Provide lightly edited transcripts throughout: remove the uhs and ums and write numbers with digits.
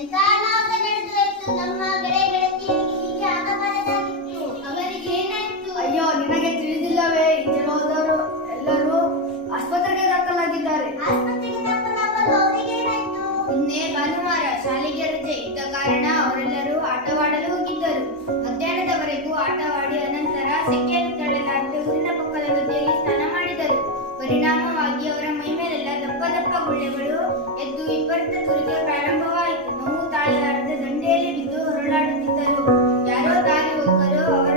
ಎಂತ ಅನಾಹುತ ನಡೆದಿತ್ತು ನಮ್ಮ ಗೆಳೆಯರಿಗೆ ಹೀಗೆ ಆಗಬಾರದಾಗಿತ್ತು. ಅವರಿಗೆ ಏನಾಯ್ತು? ಅಯ್ಯೋ, ನಿನಗೆ ತಿಳಿದಿಲ್ಲವೇ? ಹೋದವರು ಎಲ್ಲರೂ ಆಸ್ಪತ್ರೆಗೆ ದಾಖಲಾಗಿದ್ದಾರೆ. ಆಸ್ಪತ್ರೆಗೆ ದಾಖಲಾಗಲು ಅವರಿಗೆ ಏನಾಯ್ತು? ನಿನ್ನೆ ಭಾನುವಾರ ಶಾಲೆಗೆ ರಜೆ ಇದ್ದ ಕಾರಣ ಅವರೆಲ್ಲರೂ ಆಟವಾಡಲು ಹೋಗಿದ್ದರು. ಮಧ್ಯಾಹ್ನದವರೆಗೂ ಆಟವಾಡಿ ಅನಂತರ ಸೆಕೆಯನ್ನು ತಡೆಲಾರದೆ ಊರಿನ ಪಕ್ಕದ ನದಿಯಲ್ಲಿ ಸ್ನಾನ ಮಾಡಿದರು. ಪರಿಣಾಮವಾಗಿ ಅವರ ಮೈಮೇಲೆಲ್ಲ ದಪ್ಪ ದಪ್ಪ ಗುಳ್ಳೆಗಳು ಎದ್ದು ವಿಪರೀತ ತುರಿಕೆ ಪ್ರಾರಂಭವಾಯಿತು. ನೋವು ತಾಳಲಾರದೆ ದಂಡೆಯಲ್ಲಿ ಬಿದ್ದು ಹೊರಳಾಡುತ್ತಿದ್ದರು. ಯಾರೋ ದಾರಿ ಹೋಗರು ಅವರ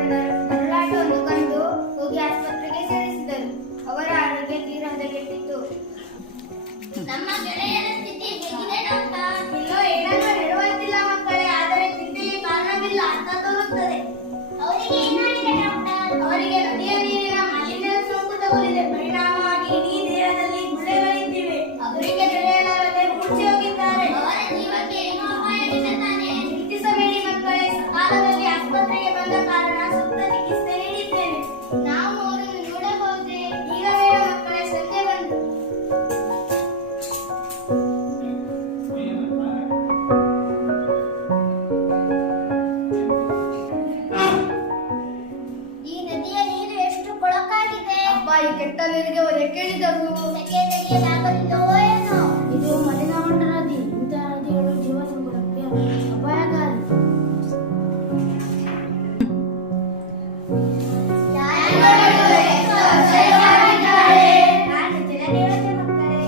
ನರಳಾಟವನ್ನು ಕಂಡು ಹೋಗಿ ಆಸ್ಪತ್ರೆಗೆ ಸೇರಿಸಿದರು. ಅವರ ಆರೋಗ್ಯ ತೀರಾ ಹದಗೆಟ್ಟಿತ್ತು. ನಮ್ಮ ಗೆಳೆಯರ ಸ್ಥಿತಿ ಹೇಗಿದೆ ಡಾಕ್ಟರ್? ಇನ್ನೂ ಏನನ್ನೂ ಹೇಳುವಂತಿಲ್ಲ ಮಕ್ಕಳೇ, ಆದರೆ ಚಿಂತೆಗೆ ಕಾರಣವಿಲ್ಲ ಅಂತ ತೋರುತ್ತದೆ. ಅವರಿಗೆ ಏನಾಗಿದೆ ಡಾಕ್ಟರ್? ಅವರಿಗೆ ನದಿಯ ನೀರಿನ ಮಾಲಿನ್ಯ ಸೋಂಕು ತಗುಲಿದೆ. ಪರಿಣಾಮವಾಗಿ ಇಡೀ ದೇಹದಲ್ಲಿ ಗುಳ್ಳೆಗಳಿದ್ದಿವೆ. ಅವರಿಗೆ ತಿಳಿಯಲಾರದೆ ಮೂರ್ಛೆ ಹೋಗಿದ್ದಾರೆ. ಅವರ ಜೀವಕ್ಕೆ ಏನೋ ಅಪಾಯವಿಲ್ಲ ತಾನೆ? ಚಿಂತಿಸಬೇಡಿ ಮಕ್ಕಳೇ, ಸಕಾಲದಲ್ಲಿ ಆಸ್ಪತ್ರೆಗೆ ಬಂದ ಕಾರಣ ಸೂಕ್ತ ಚಿಕಿತ್ಸೆ ನೀಡಿದ್ದೇನೆ. ನಾವು ಅವರನ್ನು ನೋಡಬಹುದೇ? ಈಗ ಬೇಡ ಮಕ್ಕಳೇ, ಸಂಜೆ ಬಂದು. ಈ ನದಿಯ ನೀರು ಎಷ್ಟು ಕೊಳಕಾಗಿದೆ. ಅಪ್ಪ, ಈ ಕೆಟ್ಟ ನೀರಿಗೆ ಒಲೆ ಕೇಳಿದರು. ಸೆಕೆ ತೆಗೆಯಲಾಗಲಿಲ್ಲವೋ ಏನೋ? ಇದು ಮಲಿನಗೊಂಡ ನದಿ. ಇಂತಹ ನದಿಗಳು ಜೀವ ಸಂಕುಲಕ್ಕೆ ಅಪಾಯಕಾರಿ. ನಾನು ಜಲದೇವತೆ ಮಕ್ಕಳೇ.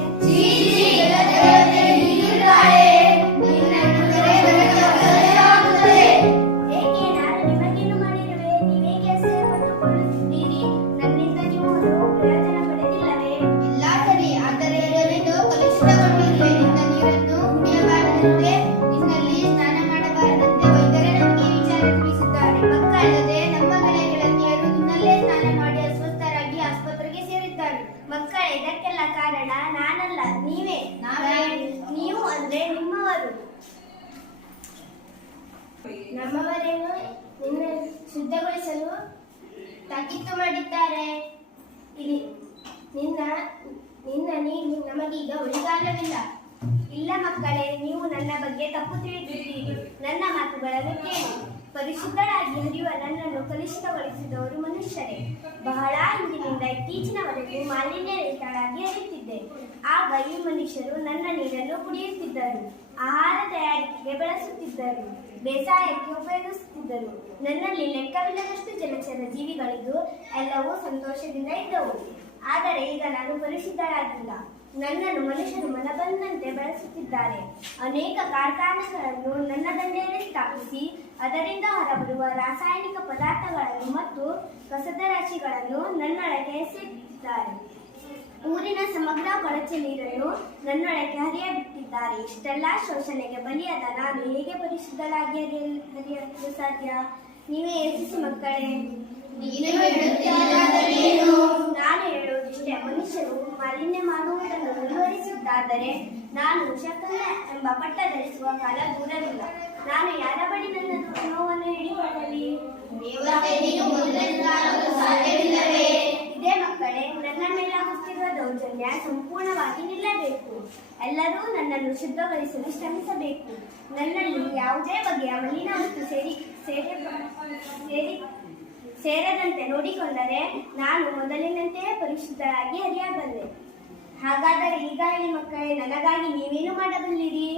ಏಕೆ ನಾನು ನಿಮಗೇನು ಮಾಡಿರುವೆ? ನೀವೇಕೆ ಅಸಹ್ಯ ಪಟ್ಟುಕೊಳ್ಳುತ್ತಿದ್ದೀರಿ? ನನ್ನಿಂದ ನೀವು ಪ್ರಯೋಜನ ಪಡೆದಿಲ್ಲವೇ? ಇಲ್ಲ ಸರಿ, ಆದರೆ ನೀನು ಕಲುಷಿತಗೊಂಡಿರುವೆ. ನಿನ್ನ ನೀರನ್ನು ಕುಡಿಯಬಾರದಂತೆ, ನಿನ್ನಲ್ಲಿ ಸ್ನಾನ ಮಾಡಬಾರದಂತೆ ವೈದ್ಯರೇ ನಮಗೆ ವಿಚಾರ ತಿಳಿಸಿದ್ದಾರೆ. ಮಕ್ಕಳಲ್ಲದೆ ನಮ್ಮ ಗೆಳೆಯರು ನಿನ್ನಲ್ಲೇ ಸ್ನಾನ ಮಾಡಿ ಅಸ್ವಸ್ಥರಾಗಿ ಆಸ್ಪತ್ರೆಗೆ ಸೇರಿದ್ದಾರೆ. ಮಕ್ಕಳೇ, ಇದಕ್ಕೆಲ್ಲ ಕಾರಣ ನಾನಲ್ಲ, ನೀವೇ. ನೀವು ಅಂದ್ರೆ ನಿಮ್ಮವರು. ನಮ್ಮವರೇನು ನಿನ್ನ ಶುದ್ಧಗೊಳಿಸಲು ತಾಕೀತು ಮಾಡಿದ್ದಾರೆ. ನಿನ್ನ ನೀರು ನಮಗೀಗ ಉಳಿಗಾಲವಿಲ್ಲ. ಇಲ್ಲ ಮಕ್ಕಳೇ, ನೀವು ನನ್ನ ಬಗ್ಗೆ ತಪ್ಪು ತಿಳಿದಿದ್ದೀರಿ. ನನ್ನ ಮಾತುಗಳನ್ನು ಕೇಳಿ. ಪರಿಶುದ್ಧರಾಗಿ ಹರಿಯುವ ನನ್ನನ್ನು ಕಲುಷಿತಗೊಳಿಸಿದವರು ಮನುಷ್ಯರೇ. ಬಹಳ ಹಿಂದಿನಿಂದ ಇತ್ತೀಚಿನವರೆಗೂ ಮಾಲಿನ್ಯ ರಹಿತಳಾಗಿ ಹರಿಯುತ್ತಿದ್ದೆ. ಆಗ ಈ ಮನುಷ್ಯರು ನನ್ನ ನೀರನ್ನು ಕುಡಿಯುತ್ತಿದ್ದರು, ಆಹಾರ ತಯಾರಿಕೆಗೆ ಬಳಸುತ್ತಿದ್ದರು, ಬೇಸಾಯಕ್ಕೆ ಉಪಯೋಗಿಸುತ್ತಿದ್ದರು. ನನ್ನಲ್ಲಿ ಲೆಕ್ಕವಿಲ್ಲದಷ್ಟು ಜಲಚರ ಜೀವಿಗಳಿದ್ದು ಎಲ್ಲವೂ ಸಂತೋಷದಿಂದ ಇದ್ದವು. ಆದರೆ ಈಗ ನಾನು ಪರಿಶುದ್ಧರಾಗಿಲ್ಲ. ನನ್ನನ್ನು ಮನುಷ್ಯರು ಮನಬಂದಂತೆ ಬಳಸುತ್ತಿದ್ದಾರೆ. ಅನೇಕ ಕಾರ್ಖಾನೆಗಳನ್ನು ನನ್ನ ದಂಡೆಯಲ್ಲಿ ಸ್ಥಾಪಿಸಿ ಅದರಿಂದ ಹೊರಬರುವ ರಾಸಾಯನಿಕ ಪದಾರ್ಥಗಳನ್ನು ಮತ್ತು ಕಸದ ರಾಶಿಗಳನ್ನು ನನ್ನೊಳಗೆ ಎಸೆಯುತ್ತಿದ್ದಾರೆ. ಊರಿನ ಸಮಗ್ರ ಕೊಳಚೆ ನೀರನ್ನು ನನ್ನೊಳಗೆ ಹರಿಯಬಿಟ್ಟಿದ್ದಾರೆ. ಇಷ್ಟೆಲ್ಲ ಶೋಷಣೆಗೆ ಬಲಿಯಾದ ನಾನು ಹೇಗೆ ಪರಿಶುದ್ಧರಾಗಿ ಹರಿಯಲು ಸಾಧ್ಯ? ನೀವೇ ಯೋಚಿಸಿ ಮಕ್ಕಳೇ. ನಾನು ಹೇಳುವುದಿಷ್ಟೇ, ಮನುಷ್ಯರು ಮಾಲಿನ್ಯ ಮಾಡುವುದನ್ನು ಮುಂದುವರಿಸಿದ್ದಾದರೆ ನಾನು ಶಕಲ ಎಂಬ ಪಟ್ಟ ಧರಿಸುವ ಕಾಲ ದೂರವಿಲ್ಲ. ನಾನು ಯಾರ ಬಳಿ ನನ್ನ ನೋವನ್ನು ಹೇಳಿಕೊಳ್ಳಲಿ? ಇದೇ ಮಕ್ಕಳೇ, ನನ್ನ ಮೇಲಾಗುತ್ತಿರುವ ದೌರ್ಜನ್ಯ ಸಂಪೂರ್ಣವಾಗಿ ನಿಲ್ಲಬೇಕು. ಎಲ್ಲರೂ ನನ್ನನ್ನು ಶುದ್ಧಗೊಳಿಸಲು ಶ್ರಮಿಸಬೇಕು. ನನ್ನಲ್ಲಿ ಯಾವುದೇ ಬಗೆಯ ಮಲಿನ ವಸ್ತು ಸೇರದಂತೆ ನೋಡಿಕೊಂಡರೆ ನಾನು ಮೊದಲಿನಂತೆಯೇ ಪರಿಶುದ್ಧರಾಗಿ ಹರಿಯಬಲ್ಲೆ. ಹಾಗಾದರೆ ಈಗ ಹೇಳಿ ಮಕ್ಕಳೇ, ನನಗಾಗಿ ನೀವೇನು ಮಾಡಬಲ್ಲಿರಿ?